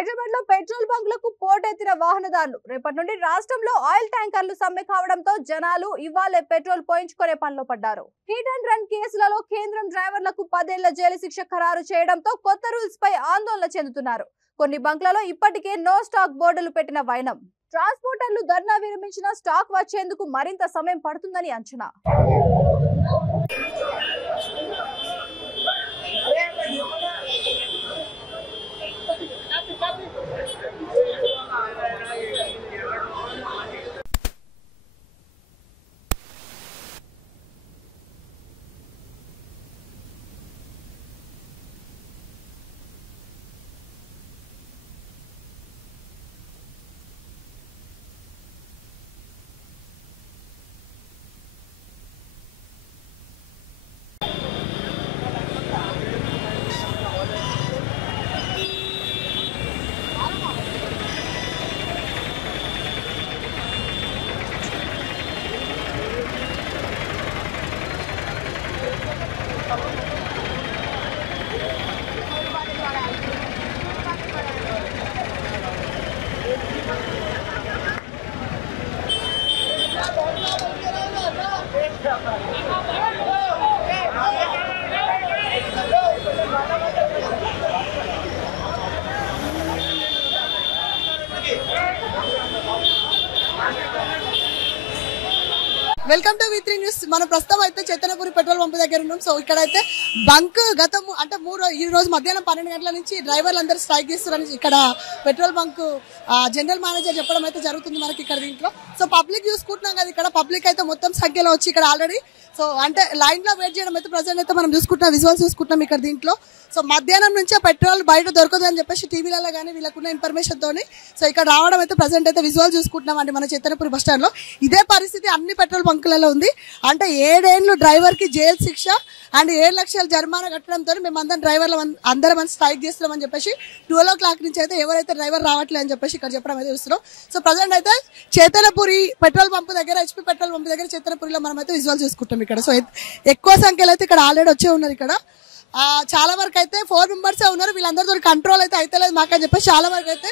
హైదరాబాద్ లో పెట్రోల్ బంకులకు పోటెత్తిన వాహనదారులు రేపటి నుండి రాష్ట్రంలో ఆయిల్ ట్యాంకర్లు సమ్మె కావడంతో జనాలు ఇవాళే పెట్రోల్ పోయించుకునే పనిలో పడ్డారు. హిట్ అండ్ రన్ కేసులలో కేంద్రం డ్రైవర్లకు 10 ఏళ్ల జైలు శిక్ష ఖరారు చేయడంతో కొత్త రూల్స్ పై ఆందోళన చెందుతున్నారు. కొన్ని బంకులలో ఇప్పటికే నో స్టాక్ బోర్డులు పెట్టిన వైనం. ట్రాన్స్పోర్టర్లు ధర్నా విరమించిన స్టాక్ వచ్చేందుకు మరింత సమయం పడుతుందని అంచనా. Welcome to V3 news. మన ప్రస్తుతం అయితే చైతన్యపురి పెట్రోల్ పంప్ దగ్గర ఉన్నాం. సో ఇక్కడైతే బంక్ గతం అంటే ఈ రోజు మధ్యాహ్నం 12 గంటల నుంచి డ్రైవర్లు అందరూ స్ట్రైక్ చేస్తున్నారని ఇక్కడ పెట్రోల్ బంక్ జనరల్ మేనేజర్ చెప్పడం అయితే జరుగుతుంది మనకి ఇక్కడ దీంట్లో. సో పబ్లిక్ చూసుకుంటున్నాం కదా, ఇక్కడ పబ్లిక్ అయితే మొత్తం సంఖ్యలో వచ్చి ఇక్కడ ఆల్రెడీ సో అంటే లైన్ లో వెయిట్ చేయడం అయితే ప్రజెంట్ అయితే మనం చూసుకుంటున్నాం, విజువల్స్ చూసుకుంటున్నాం ఇక్కడ దీంట్లో. సో మధ్యాహ్నం నుంచే పెట్రోల్ బయట దొరకదు అని చెప్పేసి టీవీలలో కానీ వీళ్ళకున్న ఇన్ఫర్మేషన్ తోని సో ఇక్కడ రావడం అయితే ప్రజెంట్ అయితే విజువల్ చూసుకుంటున్నాం అండి మన చైతన్యపురి బస్ స్టాండ్ లో. ఇదే పరిస్థితి అన్ని పెట్రోల్ బంకులలో ఉంది. అంటే 7 ఏళ్లు డ్రైవర్ కి జైలు శిక్ష అండ్ 7 లక్షల జరిమానా కట్టడంతో మేము అందరం డ్రైవర్లు అందరం స్ట్రైక్ చేస్తున్నామని చెప్పేసి 12 o'clock నుంచి అయితే ఎవరైతే డ్రైవర్ రావట్లేదు అని చెప్పేసి ఇక్కడ చెప్పడం అయితే చూస్తున్నాం. సో ప్రజెంట్ అయితే చైతన్యపురి పెట్రోల్ పంప్ దగ్గర HP పెట్రోల్ పంప్ దగ్గర చైతన్యపురిలో మనం అయితే విజువల్ చూసుకుంటాం ఇక్కడ. సో ఎక్కువ సంఖ్యలో అయితే ఇక్కడ ఆల్రెడీ వచ్చే ఉన్నారు. ఇక్కడ చాలా వరకు అయితే 4 మెంబర్స్ ఉన్నారు. వీళ్ళందరితో కంట్రోల్ అయితే అయితలేదు మాకని చెప్పేసి చాలా వరకు అయితే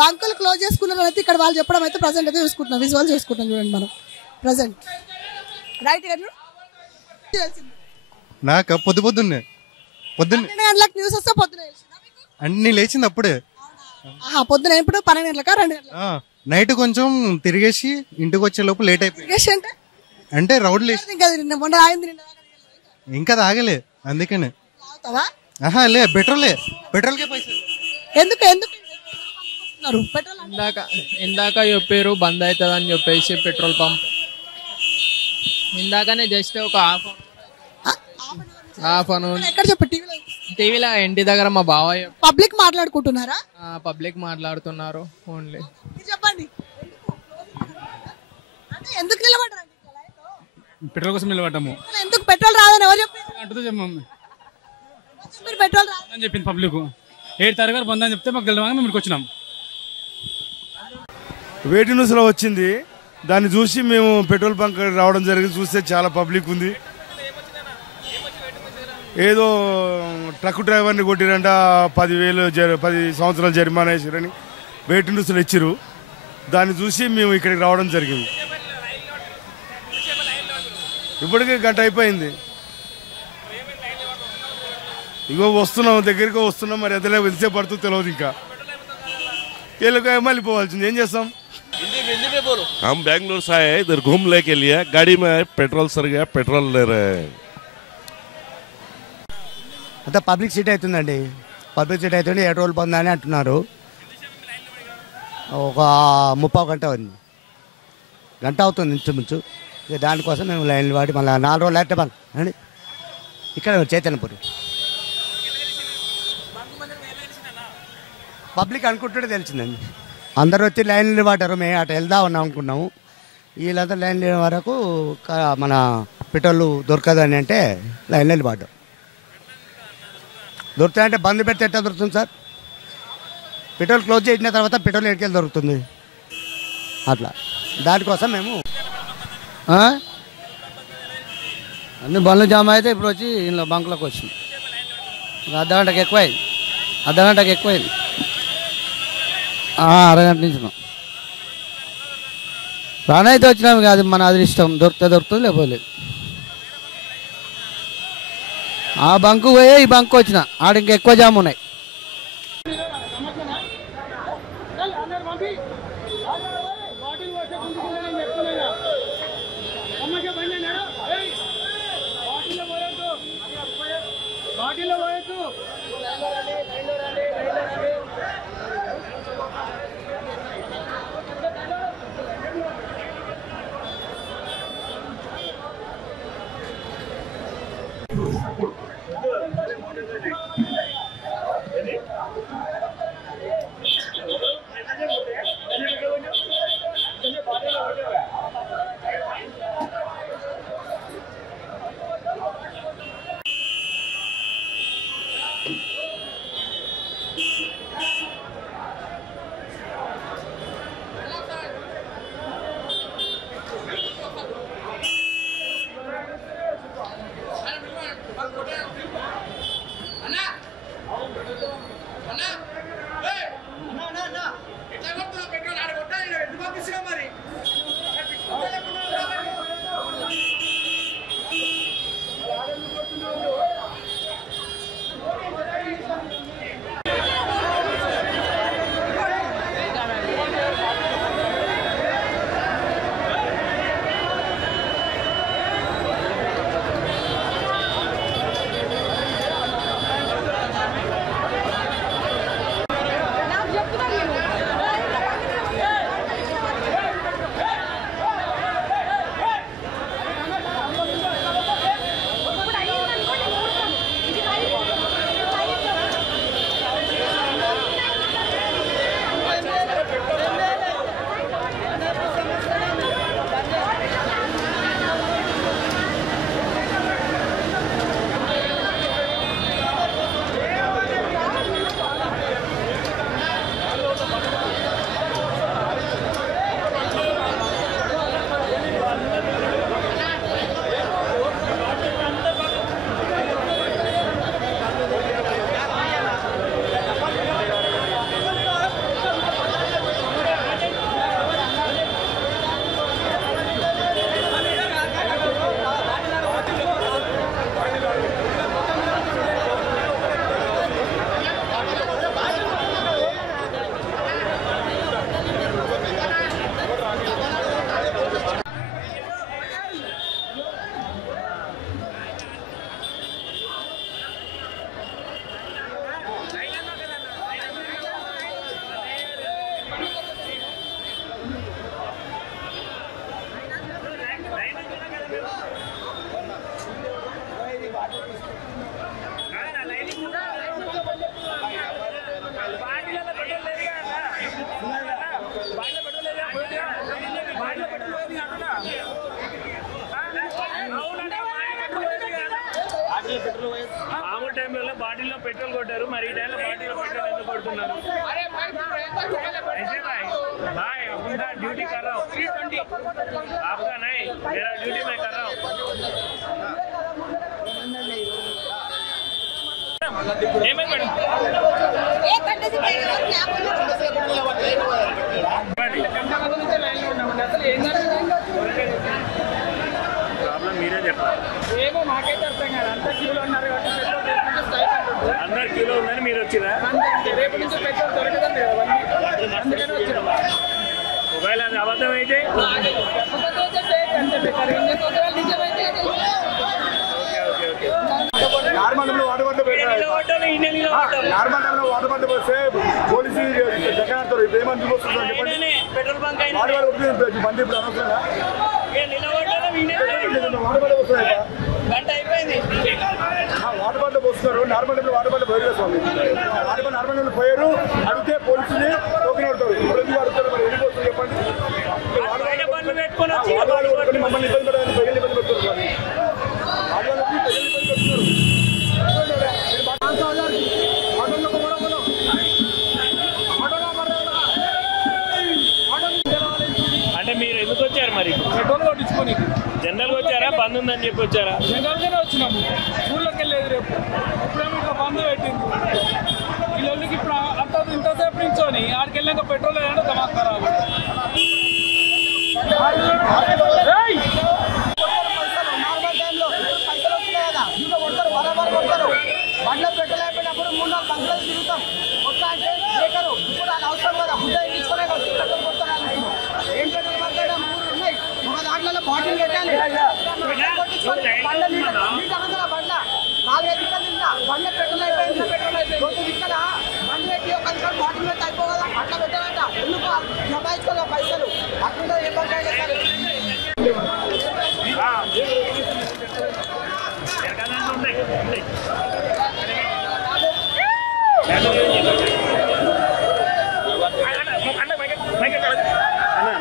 బంకులు క్లోజ్ చేసుకున్నారు అయితే ఇక్కడ వాళ్ళు చెప్పడం అయితే ప్రజెంట్ అయితే చూసుకుంటున్నాం, విజువల్ చూసుకుంటాం చూడండి మనం ప్రజెంట్ రైట్. నాకు పొద్దున్నే గంటలకు న్యూస్ వస్తే పొద్దున అన్ని లేచింది అప్పుడే. పొద్దున ఎప్పుడు 12 గంటలకా 2 గంటలకా? నైట్ కొంచెం తిరిగేసి ఇంటికి వచ్చే లోపు లేట్ అయిపోయింది. అంటే రౌడ్ లేచి ఇంకా తాగలే అందుకనే. లే పెట్రోల్కే పైసలు ఎందుకు ఇందాక చెప్పారు బంద్ అవుతుంది అని చెప్పేసి పెట్రోల్ పంప్. ఇందాకనే జస్ట్ ఒక హాఫ్ అన్ అవర్ ఎక్కడ చెప్పు టీవీలో ఇంటి దగ్గర మా బావయ్య పబ్లిక్ మాట్లాడుకుంటున్నారా? పబ్లిక్ మాట్లాడుతున్నారు ఓన్లీ. చెప్పండి ఎందుకు నిలబడ్డారు? పెట్రోల్ కోసం నిలబడ్డాము. ఎందుకు పెట్రోల్ రాదని ఎవరు చెప్పారు? పెట్రోల్ రాదని చెప్పింది పబ్లిక్. 7 తారీఖు బంద్ అని చెప్తే మాకు తెలియదు, మేము ఇక్కడికి వచ్చినాం. వేటి న్యూస్లో వచ్చింది, దాన్ని చూసి మేము పెట్రోల్ బంక్ రావడం జరిగింది. చూస్తే చాలా పబ్లిక్ ఉంది. ఏదో ట్రక్ డ్రైవర్ని కొట్టిరంట, 10 సంవత్సరాలు జరిమానా వేసారని వేటి న్యూస్లో ఇచ్చారు. దాన్ని చూసి మేము ఇక్కడికి రావడం జరిగింది. ఇప్పటికే గంట అయిపోయింది. ఇగో వస్తున్నాం, దగ్గరికి వస్తున్నాం. మరి ఎదలే ఎంతసేపు పడుతుందో తెలియదు. ఇంకా వీళ్ళకి మళ్ళీ పోవాల్సింది, ఏం చేస్తాం. हम बेंगलुरु से आए, इधर घूमने के लिए गाड़ी में पेट्रोल सर गया, पेट्रोल ले रहे हैं. అంతా పబ్లిక్ సీట్ అవుతుందండి. పబ్లిక్ సీట్ అవుతుంది. పెట్రోల్ బంద్ అని అంటున్నారు. ఒక 30 గంట ఉంది, గంట అవుతుంది ఇంచుమించు. దానికోసం మేము లైన్లు వాడి మళ్ళీ 4 రోజులు అయితే బంద్ అండి. ఇక్కడ చైతన్యపురి పబ్లిక్ అనుకుంటుంటే తెలిసిందండి. అందరూ వచ్చి లైన్లు పడ్డారు. మేము అటు వెళ్దాం అనుకున్నాము. వీళ్ళంతా లైన్ లేని వరకు మన పెట్రోల్ దొరకదని అంటే లైన్లు పడ్డారు. దొరుకుతాయంటే బంద్ పెడితే ఎట్లా దొరుకుతుంది సార్? పెట్రోల్ క్లోజ్ చేసిన తర్వాత పెట్రోల్ ఎక్కడికి దొరుకుతుంది అట్లా. దానికోసం మేము అన్ని బండ్లు జామ్ అయితే ఇప్పుడు వచ్చి ఇంట్లో బంకులోకి వచ్చింది. అర్ధగంటకు ఎక్కువైంది. అరగంట నుంచి ఉన్నాం. రానైతే వచ్చినాము కాదు, మన అదృష్టం దొరుకుతుంది లేకపోతే లేదు. ఆ బంకు పోయే ఈ బంకు వచ్చిన ఆడ ఇంకా ఎక్కువ జామ్ ఉన్నాయి. మామూలు టైంలో బాటిల్లో పెట్రోల్ కొట్టారు, మరి ఈ టైంలో బాటిల్లో పెట్రోల్ ఎందుకు కొడుతున్నారు? भाई अपना ड्यूटी कर रहा हूँ, आपका नहीं, मेरा ड्यूटी मैं कर रहा हूँ. ప్రాబ్లం మీరే చెప్పాలి. ఏమో మాకైతే అర్థం కాదు, అంత క్యూలో ఉన్నారు కాబట్టి అందరు క్యూలో ఉందని మీరు వచ్చిరా? రేపు నుంచి పెట్రోల్ దొరకదండి, అందుకని వచ్చిరా. ఒకవేళ అది అబద్ధం అయితే పెట్రోల్ బంక్ గంట అయిపోయింది. వాటర్ బాటిల్ పోస్తున్నారు, నార్మల్ టైంలో వాటర్ బాటిల్ పోయారు స్వామి. నార్మల్ టైంలో పోయారు, అడిగితే పోలీసుని టోకెన్ కొడతారు. ఇప్పుడు ఎందుకు అడుగుతారు, మరి ఎందుకు వస్తుంది చెప్పండి. మమ్మల్ని ఇబ్బంది పెట్టాలని ప్రజలు ఇబ్బంది పెడుతున్నారు స్వామి. ఆడవాళ్ళకి ప్రజలు ఇబ్బంది పెడుతున్నారు. అంటే మీరు ఎందుకు వచ్చారు మరి? పెట్రోల్ కొట్టించుకొని జనరల్గా వచ్చారా, బంద్ ఉందని చెప్పి వచ్చారా? జనరల్గానే వచ్చినాము, ఊళ్ళోకి వెళ్ళేది. రేపు ఇప్పుడేమో ఇంకా బంద్ పెట్టింది. వాళ్ళకి ఇప్పుడు అంత ఇంతసేపు నుంచోని ఆడికి వెళ్ళాక పెట్రోల్ వేయడం దమాక్ ఖరాబ్. బండ్లో పెట్రోల్ అయిపోయినప్పుడు 3-4 బంకులు తిరుగుతాం. కొత్త అంటే బ్రేకరు ఇప్పుడు వాళ్ళు అవసరం కదా, బుద్ధ ఇచ్చుకునే పెట్రోల్ కొట్టాలి. ఏం పెట్రోల్ పడతాయి 3 ఉన్నాయి. ఒక దాంట్లో బాటిల్ పెట్టాలి. బండ్ల లీటర్ బండ్ల 4-5 లీటర్లు తిన్నా బండ్ల పెట్రోల్ అయిపోయింది. రోజు ఇక్కడ బండి పెట్టి ఒక లీటర్ బాటిల్ పెట్టి అయిపోదా అట్లా పెట్టాలంట. ఎందుకు సంపాదించుకోవాలి పైసలు అట్లా ఏ బండి అయినా సరే.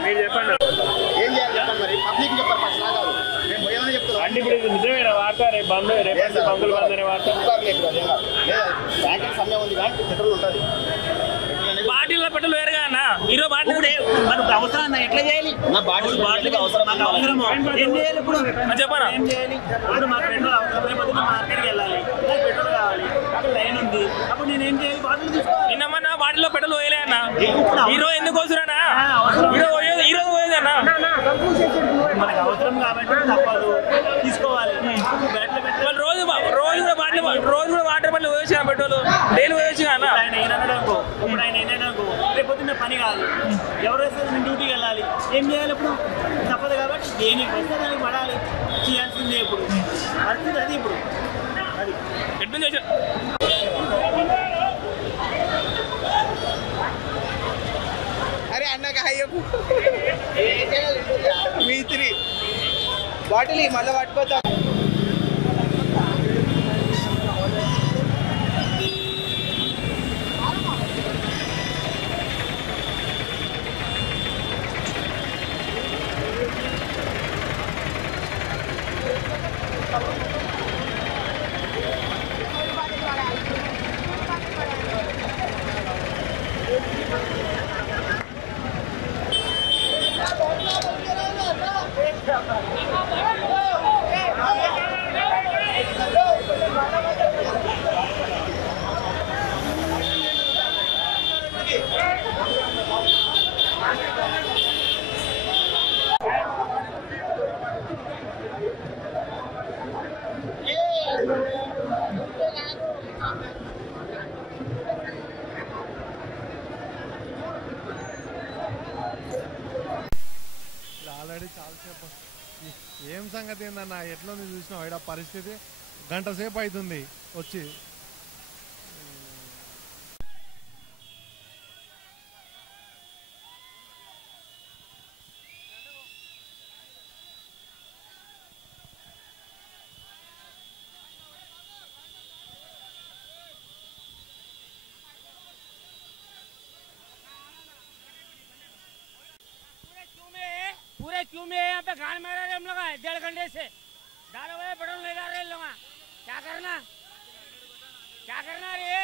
మీరు చెప్పండి ఏం చేయాలి చెప్పండి మరి పబ్లిక్ చెప్పారు ఫస్ట్ లాగారు మేము భయమని చెప్తున్నాం అంటే ఇప్పుడు ఇది నిజమేనా వార్త రేపు బంద్ రేపు బంకులు బంద్ అనే వార్త బ్యాంకింగ్ సమయం ఉంది కానీ పెట్రోల్ ఉంటుంది బాటిల్ పెట్రోల్ వేరుగా అన్న ఈరోజు బాటిల్ మనకు అవసరం అన్న ఎట్లా చేయాలి నా బాటిల్ అవసరం ఏం చేయాలి ఇప్పుడు చెప్పారా ఏం చేయాలి ఇప్పుడు మాకు పెట్రోల్ అవసరం లేకపోతే మార్కెట్కి వెళ్ళాలి నాకు పెట్రోల్ కావాలి అక్కడ లైన్ ఉంది అప్పుడు నేను ఏం చేయాలి బాటిల్ తీసుకోవాలి నిన్నమన్నా బాటిల్లో పెట్రోల్ పోయలే అన్న ఈరోజు ఎందుకు వస్తున్నా ఈరోజు పోయేదన్నా మనకు అవసరం కాబట్టి తప్పదు తీసుకోవాలి రోజు కూడా బాటిల్ రోజు కూడా వాటర్ బాటిల్ పోయొచ్చు పెట్రోల్ డైలీ పోయొచ్చు అన్న ఆయన ఏననుకో ఇప్పుడు ఆయన ఏననుకో రేపు పొద్దున్న పని కాదు ఎవరు వస్తే నేను డ్యూటీకి వెళ్ళాలి ఏం చేయాలి ఇప్పుడు తప్పదు కాబట్టి దేనికి వస్తే దానికి పడాలి చేయాల్సిందే ఇప్పుడు పరిస్థితి అది ఇప్పుడు అది ఎట్లా చేసా అరే అన్నగా అయ్యకు మీ3 బాటిల్ మళ్ళీ పట్టుకోతా. ఆల్రెడీ చాలాసేపు ఏం సంగతి ఏందన్న ఎట్లా చూసినావు ఇక్కడ పరిస్థితి గంట సేపు అవుతుంది వచ్చి पूरे क्यों में यहाँ पे गान मारा हम लोग 1.5 घंटे से डालो पेट्रोल नहीं डाल रहे लोग क्या करना रे